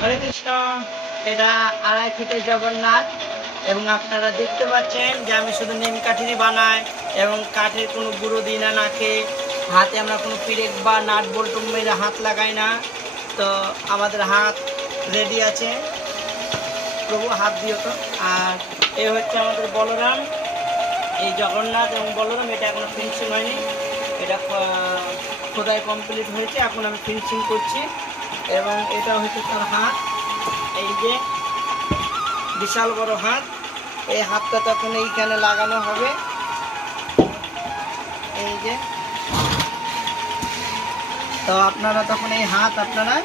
হরে কৃষ্ণ। এটা 2.5 ফিটের জগন্নাথ এবং আপনারা দেখতে পাচ্ছেন যে আমি শুধু নিম কাঠেরই বানাই এবং কাঠের কোনো গুঁড়ো দিই না নাকে, হাতে আমরা কোনো পিরেক বা নাট বল্টু মেরে হাত লাগাই না। তো আমাদের হাত রেডি আছে, প্রভু হাত দিও তো। আর এ হচ্ছে আমাদের বলরাম, এই জগন্নাথ এবং বলরাম, এটা এখনো ফিনিশিং হয়নি, এটা খোদাই কমপ্লিট হয়েছে, এখন আমি ফিনিশিং করছি। এবং এটা হচ্ছে তার হাত, এই যে বিশাল বড় হাত, এই হাতটা তখন এইখানে লাগানো হবে, এই যে। তো আপনারা তখন এই হাত আপনারা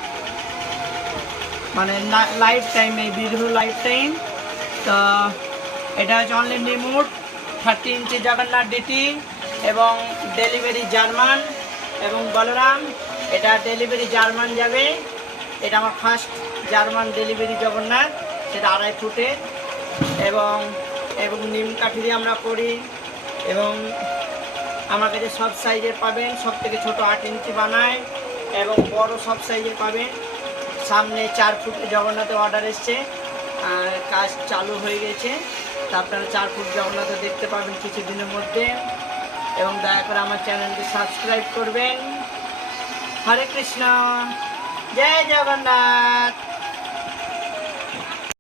মানে লাইফ টাইম, এই বিউটিফুল লাইফ টাইম। তো এটা হচ্ছে অনলি নিমুট 30 ইঞ্চি জগন্নাথ ডিটি এবং ডেলিভারি জার্মান। এবং বলরাম এটা ডেলিভারি জার্মান যাবে, এটা আমার ফার্স্ট জার্মান ডেলিভারি জগন্নাথ, সেটা 2.5 ফুটে। এবং এবং নিম কাঠি আমরা করি এবং আমার কাছে সব সাইজের পাবেন, সব থেকে ছোটো 8 ইঞ্চি বানায় এবং বড় সব সাইজের পাবেন। সামনে 4 ফুট জগন্নাথের অর্ডার এসছে, কাজ চালু হয়ে গেছে, তা আপনারা 4 ফুট জগন্নাথ দেখতে পাবেন কিছুদিনের মধ্যে। এবং দয়া করে আমার চ্যানেলটি সাবস্ক্রাইব করবেন। হরে কৃষ্ণ, জয় জগন্নাথ।